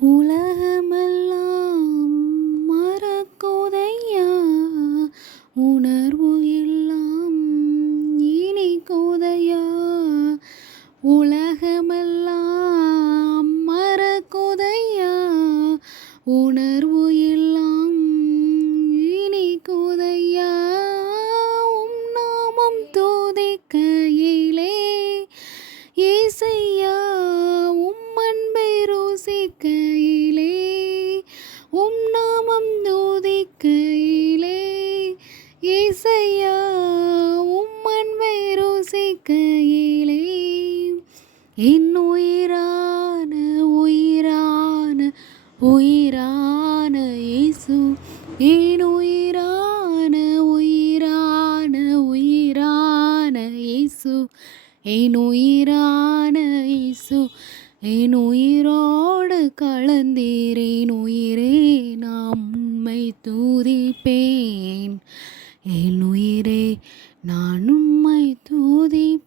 உலகமெல்லாம் மறக்குதையா, உணர்வு எல்லாம் இனிக்குதையா. உலகமெல்லாம் மறக்குதையா, உணர்வு எல்லாம் இனிக்குதையா. உம் நாமம் துதிக்கையிலே இயேசையா, உம் அன்பை ருசிக்கையிலே, உம் நாமம் துதிக்கையிலே இயேசையா, உம் அன்பை ருசிக்கையிலே, என் உயிரான உயிரான உயிரான இயேசு, என் உயிரான உயிரான உயிரான இயேசு, என் உயிரான இயேசு, என் உயிரோடு கலந்தீரேன் உயிரே, நான் உம்மை துதிப்பேன். என் உயிரே, நான் உம்மை துதிப்பேன்.